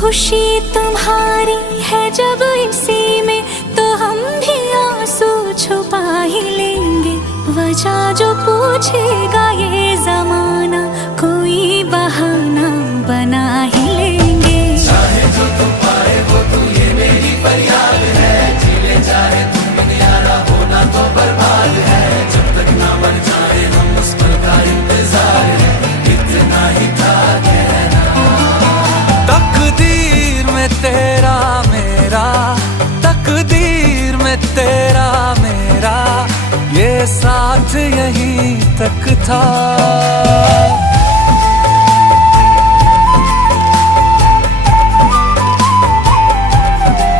खुशी तुम्हारी है जब इसी में, तो हम भी आंसू छुपा ही लेंगे। वजह जो पूछेगा ये जमाना, कोई बहाना बना ही लेंगे। चाहे जो तुम पाए वो तू, ये मेरी फरियाद है। जीले चाहे तुम दुनियारा, होना तो बर्बाद है। जब तक ना बन जाए हम, उस पल का इंतजार है। इतना ही था कहना। तकदीर में तेरा मेरा, तकदीर में तेरा मेरा, ये साथ यहीं तक था।